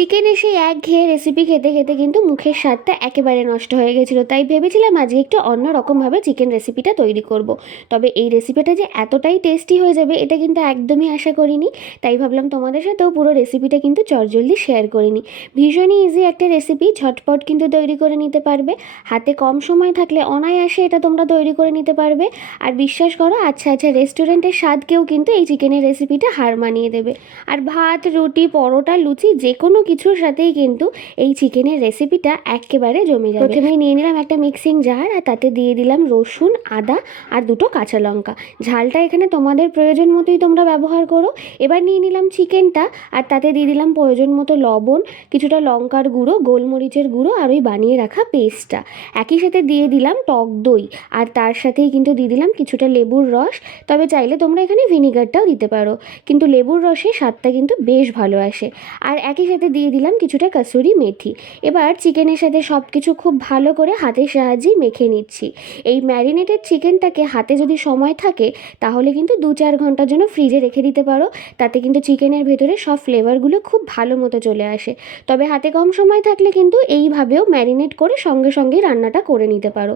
চিকেনের সেই এক ঘেয়ে রেসিপি খেতে খেতে কিন্তু মুখের স্বাদটা একেবারে নষ্ট হয়ে গেছিল। তাই ভেবেছিলাম আজকে একটু অন্য রকমভাবে চিকেন রেসিপিটা তৈরি করব। তবে এই রেসিপিটা যে এতটাই টেস্টি হয়ে যাবে, এটা কিন্তু একদমই আশা করিনি। তাই ভাবলাম তোমাদের সাথেও পুরো রেসিপিটা কিন্তু চটজলদি শেয়ার করে নিই। ভীষণই ইজি একটা রেসিপি ঝটপট কিন্তু তৈরি করে নিতে পারবে। হাতে কম সময় থাকলে অনায়াসে এটা তোমরা তৈরি করে নিতে পারবে। আর বিশ্বাস করো আচ্ছা আচ্ছা রেস্টুরেন্টের স্বাদকেও কিন্তু এই চিকেনের রেসিপিটা হার মানিয়ে দেবে। আর ভাত, রুটি, পরোটা, লুচি যে কোনো কিছুর সাথেই কিন্তু এই চিকেনের রেসিপিটা একেবারে জমে যাবে। প্রথমেই নিয়ে নিলাম একটা মিক্সিং জার আর তাতে দিয়ে দিলাম রসুন, আদা আর দুটো কাঁচা লঙ্কা। ঝালটা এখানে তোমাদের প্রয়োজন মতোই তোমরা ব্যবহার করো। এবার নিয়ে নিলাম চিকেনটা আর তাতে দিয়ে দিলাম প্রয়োজন মতো লবণ, কিছুটা লঙ্কার গুঁড়ো, গোলমরিচের গুঁড়ো আর ওই বানিয়ে রাখা পেস্টটা একই সাথে দিয়ে দিলাম টক দই আর তার সাথেই কিন্তু দিয়ে দিলাম কিছুটা লেবুর রস। তবে চাইলে তোমরা এখানে ভিনিগারটাও দিতে পারো। কিন্তু লেবুর রসে স্বাদটা কিন্তু বেশ ভালো আসে। আর একই সাথে দিয়ে দিলাম কিছুটা কাসুরি মেথি। এবার চিকেনের সাথে সব কিছু খুব ভালো করে হাতের সাহায্যেই মেখে নিচ্ছি। এই ম্যারিনেটেড চিকেনটাকে হাতে যদি সময় থাকে, তাহলে কিন্তু দু চার ঘণ্টার জন্য ফ্রিজে রেখে দিতে পারো। তাতে কিন্তু চিকেনের ভেতরে সব ফ্লেভারগুলো খুব ভালো মতো চলে আসে। তবে হাতে কম সময় থাকলে কিন্তু এইভাবেও ম্যারিনেট করে সঙ্গে সঙ্গে রান্নাটা করে নিতে পারো।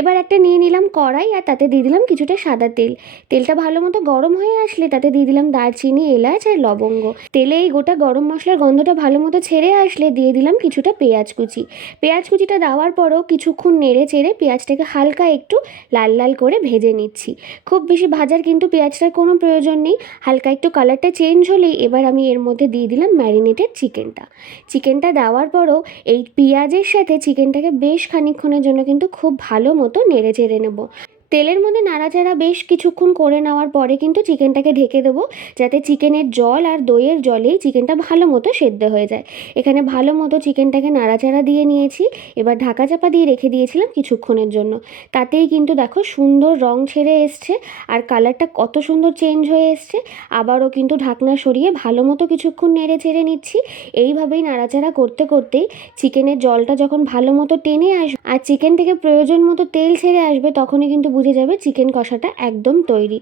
এবার একটা নিয়ে নিলাম কড়াই আর তাতে দিয়ে দিলাম কিছুটা সাদা তেল। তেলটা ভালো মতো গরম হয়ে আসলে তাতে দিয়ে দিলাম দারচিনি, এলাচ আর লবঙ্গ। তেলে এই গোটা গরম মশলার গন্ধটা ভালো মতো ছেড়ে আসলে দিয়ে দিলাম কিছুটা পেঁয়াজ কুচি। পেঁয়াজ কুচিটা দেওয়ার পরও কিছুক্ষণ নেড়ে চেড়ে পেঁয়াজটাকে হালকা একটু লাল লাল করে ভেজে নিচ্ছি। খুব বেশি ভাজার কিন্তু পেঁয়াজটার কোনো প্রয়োজন নেই। হালকা একটু কালারটা চেঞ্জ হলেই এবার আমি এর মধ্যে দিয়ে দিলাম ম্যারিনেটেড চিকেনটা। চিকেনটা দেওয়ার পরও এই পেঁয়াজের সাথে চিকেনটাকে বেশ খানিকক্ষণের জন্য কিন্তু খুব ভালো মতো নেড়ে চেড়ে নেব। তেলের মধ্যে নাড়াচাড়া বেশ কিছুক্ষণ করে নেওয়ার পরে কিন্তু চিকেনটাকে ঢেকে দেবো, যাতে চিকেনের জল আর দইয়ের জলেই চিকেনটা ভালো মতো সেদ্ধ হয়ে যায়। এখানে ভালো মতো চিকেনটাকে নাড়াচাড়া দিয়ে নিয়েছি, এবার ঢাকা চাপা দিয়ে রেখে দিয়েছিলাম কিছুক্ষণের জন্য। তাতেই কিন্তু দেখো সুন্দর রং ছেড়ে এসছে, আর কালারটা কত সুন্দর চেঞ্জ হয়ে এসছে। আবারও কিন্তু ঢাকনা সরিয়ে ভালো মতো কিছুক্ষণ নেড়ে চেড়ে নিচ্ছি। এইভাবেই নাড়াচাড়া করতে করতেই চিকেনের জলটা যখন ভালো মতো টেনে আসবে আর চিকেন থেকে প্রয়োজন মতো তেল ছেড়ে আসবে, তখনই কিন্তু বুঝে যাবে চিকেন কষাটা একদম তৈরি।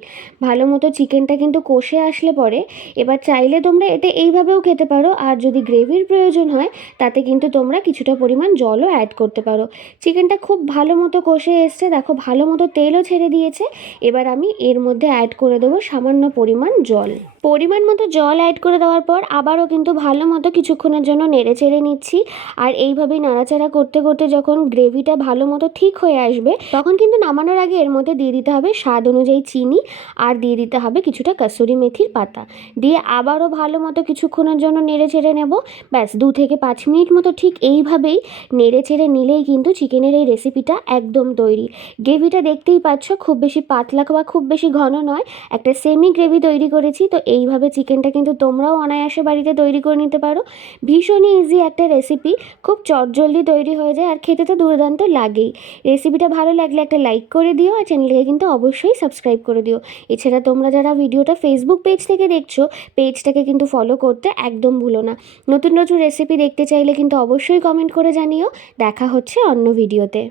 ভালো মতো চিকেনটা কিন্তু কষে আসলে পরে, এবার চাইলে তোমরা এটা এইভাবেও খেতে পারো, আর যদি গ্রেভির প্রয়োজন হয়, তাতে কিন্তু তোমরা কিছুটা পরিমাণ জলও অ্যাড করতে পারো। চিকেনটা খুব ভালো মতো কষে এসছে, দেখো ভালো মতো তেলও ছেড়ে দিয়েছে, এবার আমি এর মধ্যে অ্যাড করে দেবো সামান্য পরিমাণ জল। পরিমাণ মতো জল অ্যাড করে দেওয়ার পর আবারও কিন্তু ভালো মতো কিছুক্ষণের জন্য নেড়ে চেড়ে নিচ্ছি, আর এইভাবেই নাড়াচাড়া করতে করতে যখন গ্রেভিটা ভালো মতো ঠিক হয়ে আসবে, তখন কিন্তু নামানোর আগে এর মধ্যে দিয়ে দিতে হবে স্বাদ অনুযায়ী চিনি আর দিয়ে দিতে হবে কিছুটা কাসুরি মেথির পাতা। দিয়ে আবারও ভালো মতো কিছুক্ষণের জন্য নেড়ে চেড়ে নেব। ব্যাস, দু থেকে পাঁচ মিনিট মতো ঠিক এইভাবেই নেড়ে চেড়ে নিলেই কিন্তু চিকেনের এই রেসিপিটা একদম তৈরি। গ্রেভিটা দেখতেই পাচ্ছ, খুব বেশি পাতলা বা খুব বেশি ঘন নয়, একটা সেমি গ্রেভি তৈরি করেছি। তো এইভাবে চিকেনটা কিন্তু তোমরাও অনায়াসে বাড়িতে তৈরি করে নিতে পারো। ভীষণই ইজি একটা রেসিপি খুব চটজলদি তৈরি হয়ে যায় আর খেতে তো দুর্দান্ত লাগেই। রেসিপিটা ভালো লাগলে একটা লাইক করে দিও আর চ্যানেলটাকে কিন্তু অবশ্যই সাবস্ক্রাইব করে দিও। এছাড়া তোমরা যারা ভিডিওটা ফেসবুক পেজ থেকে দেখছ পেজটাকে কিন্তু ফলো করতে একদম ভুলো না। নতুন নতুন রেসিপি দেখতে চাইলে কিন্তু অবশ্যই কমেন্ট করে জানিও। দেখা হচ্ছে অন্য ভিডিওতে